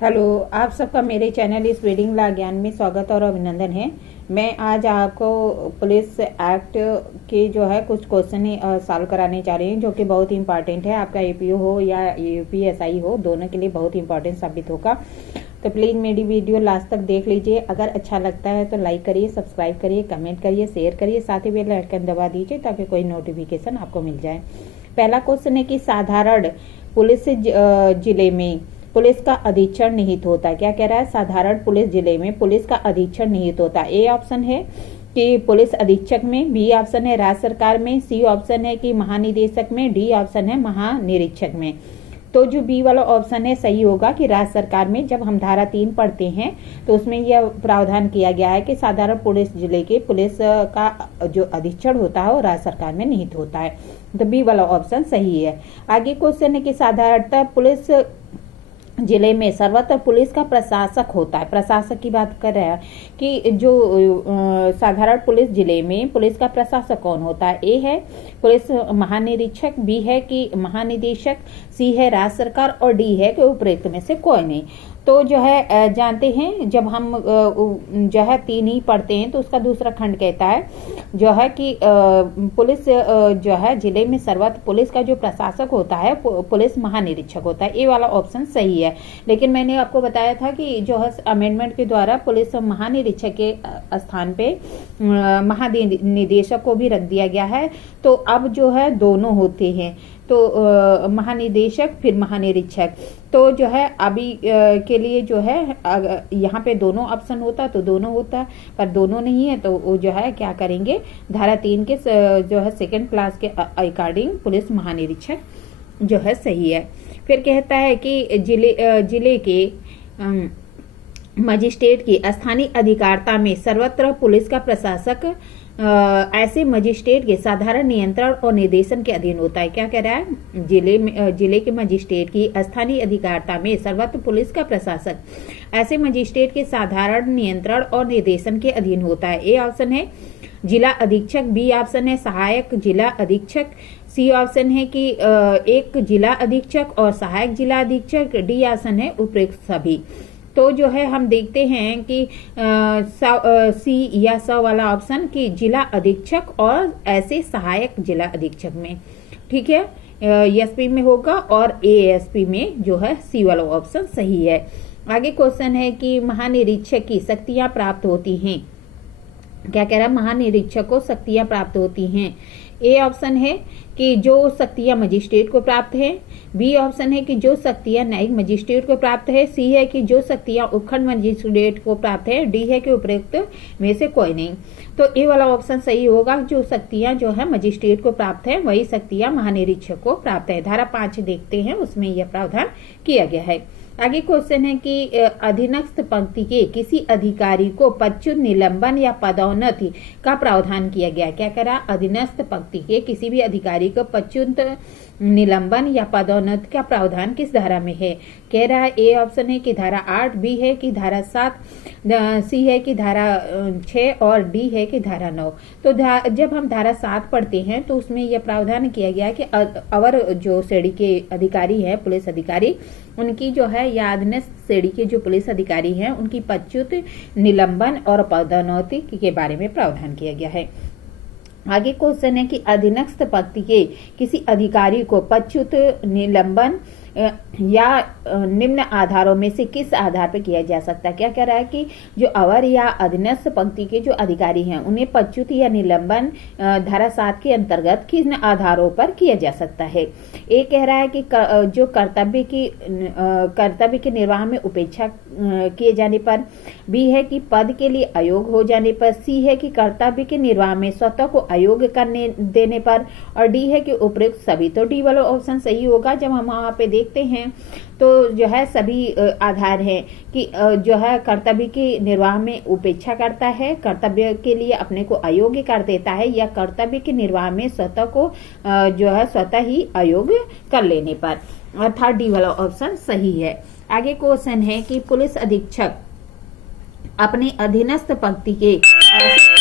Hello, आप सबका मेरे चैनल इस रीडिंग ला ज्ञान में स्वागत और अभिनंदन है। मैं आज आपको पुलिस एक्ट के जो है कुछ क्वेश्चन सॉल्व कराने जा रही हूँ, जो कि बहुत ही इंपॉर्टेंट है। आपका एपीओ हो या यूपीएसआई हो, दोनों के लिए बहुत ही इंपॉर्टेंट साबित होगा। तो प्लीज़ मेरी वीडियो लास्ट तक देख लीजिए। अगर अच्छा लगता है तो लाइक करिए, सब्सक्राइब करिए, कमेंट करिए, शेयर करिए, साथ ही बेल आइकन दबा दीजिए ताकि कोई नोटिफिकेशन आपको मिल जाए। पहला क्वेश्चन है कि साधारण पुलिस जिले में पुलिस का अधीक्षण निहित होता है। क्या कह रहा है? साधारण पुलिस जिले में पुलिस का अधीक्षण निहित होता है। ए ऑप्शन है कि पुलिस अधीक्षक में, बी ऑप्शन है राज्य सरकार में, सी ऑप्शन है कि महानिदेशक में, डी ऑप्शन है महानिरीक्षक में। तो जो बी वाला ऑप्शन है सही होगा कि राज्य सरकार में। जब हम धारा 3 पढ़ते हैं तो उसमें यह प्रावधान किया गया है कि साधारण पुलिस जिले के पुलिस का जो अधीक्षण होता है वो राज्य सरकार में निहित होता है। तो बी वाला ऑप्शन सही है। आगे क्वेश्चन है कि साधारणतः पुलिस जिले में सर्वत्र पुलिस का प्रशासक होता है। प्रशासक की बात कर रहे हैं कि जो साधारण पुलिस जिले में पुलिस का प्रशासक कौन होता है? ए है पुलिस महानिरीक्षक, बी है कि महानिदेशक, सी है राज्य सरकार और डी है कि उपरोक्त में से कोई नहीं। तो जो है जानते हैं, जब हम जो है 3 ही पढ़ते हैं तो उसका दूसरा खंड कहता है जो है कि पुलिस जो है जिले में सर्वत्र पुलिस का जो प्रशासक होता है पुलिस महानिरीक्षक होता है। ये वाला ऑप्शन सही है। लेकिन मैंने आपको बताया था कि जो है अमेंडमेंट के द्वारा पुलिस महानिरीक्षक के स्थान पे महानिदेशक को भी रख दिया गया है। तो अब जो है दोनों होते हैं, तो महानिदेशक फिर महानिरीक्षक। तो जो है अभी के लिए जो है यहाँ पे दोनों ऑप्शन होता तो दोनों होता, पर दोनों नहीं है तो वो जो है क्या करेंगे, धारा 3 के जो है सेकंड क्लास के अकॉर्डिंग पुलिस महानिरीक्षक जो है सही है। फिर कहता है कि जिले के मजिस्ट्रेट की स्थानीय अधिकारिता में सर्वत्र पुलिस का प्रशासक ऐसे मजिस्ट्रेट के साधारण नियंत्रण और निर्देशन के अधीन होता है। क्या कह रहा है? जिले के मजिस्ट्रेट की स्थानीय अधिकारिता में सर्वत्र पुलिस का प्रशासक ऐसे मजिस्ट्रेट के साधारण नियंत्रण और निर्देशन के अधीन होता है। ए ऑप्शन है जिला अधीक्षक, बी ऑप्शन है सहायक जिला अधीक्षक, सी ऑप्शन है कि एक जिला अधीक्षक और सहायक जिला अधीक्षक, डी ऑप्शन है उपरोक्त सभी। तो जो है हम देखते हैं कि सी या स वाला ऑप्शन कि जिला अधीक्षक और ऐसे सहायक जिला अधीक्षक में, ठीक है, एसपी में होगा और एएसपी में जो है सी वाला ऑप्शन सही है। आगे क्वेश्चन है कि महानिरीक्षक की शक्तियां प्राप्त होती हैं। क्या कह रहा है? महानिरीक्षक को शक्तियां प्राप्त होती हैं। ए ऑप्शन है कि जो शक्तियां मजिस्ट्रेट को प्राप्त है, बी ऑप्शन है कि जो शक्तियां न्यायिक मजिस्ट्रेट को प्राप्त है, सी है कि जो शक्तियां उपखंड मजिस्ट्रेट को प्राप्त है, डी है कि उपरोक्त में से कोई नहीं। तो ए वाला ऑप्शन सही होगा, जो शक्तियां जो है मजिस्ट्रेट को प्राप्त है वही शक्तियां महानिरीक्षक को प्राप्त है। धारा 5 देखते हैं, उसमें यह प्रावधान किया गया है। आगे क्वेश्चन है कि अधीनस्थ पंक्ति के किसी अधिकारी को पदच्युत, निलंबन या पदोन्नति का प्रावधान किया गया। क्या करा? अधीनस्थ पंक्ति के किसी भी अधिकारी को पदच्युत, निलंबन या पदोन्नति का प्रावधान किस धारा में है? कह रहा है ए ऑप्शन है कि धारा 8, बी है कि धारा 7, सी है कि धारा 6 और डी है कि धारा 9। तो जब हम धारा 7 पढ़ते हैं तो उसमें यह प्रावधान किया गया कि अवर जो श्रेणी के अधिकारी है, पुलिस अधिकारी, उनकी जो है या अधीनस्थ श्रेणी के जो पुलिस अधिकारी हैं उनकी पदच्युत, निलंबन और पदोन्नति के बारे में प्रावधान किया गया है। आगे क्वेश्चन है कि अधीनस्थ पंक्ति के किसी अधिकारी को पदच्युत, निलंबन या निम्न आधारों में से किस आधार पर किया जा सकता है? क्या कह रहा है कि जो अवर या अधीनस्थ पंक्ति के जो अधिकारी हैं उन्हें पदच्युत या निलंबन धारा 7 के अंतर्गत किन आधारों पर किया जा सकता है? ए कह रहा है कि जो कर्तव्य के निर्वाह में उपेक्षा किए जाने पर, बी है कि पद के लिए अयोग्य हो जाने पर, सी है कि कर्तव्य के निर्वाह में स्वतः को अयोग्य करने देने पर, और डी है कि उपरोक्त सभी। तो डी वाला ऑप्शन सही होगा। जब हम वहां पे देखते हैं तो जो है सभी आधार हैं कि जो है कर्तव्य के निर्वाह में उपेक्षा करता है, कर्तव्य के लिए अपने को अयोग्य कर देता है, या कर्तव्य के निर्वाह में स्वतः को जो है स्वतः ही अयोग्य कर लेने पर, अर्थात डी वाला ऑप्शन सही है। आगे क्वेश्चन है कि पुलिस अधीक्षक अपने अधीनस्थ पंक्ति के ऐसे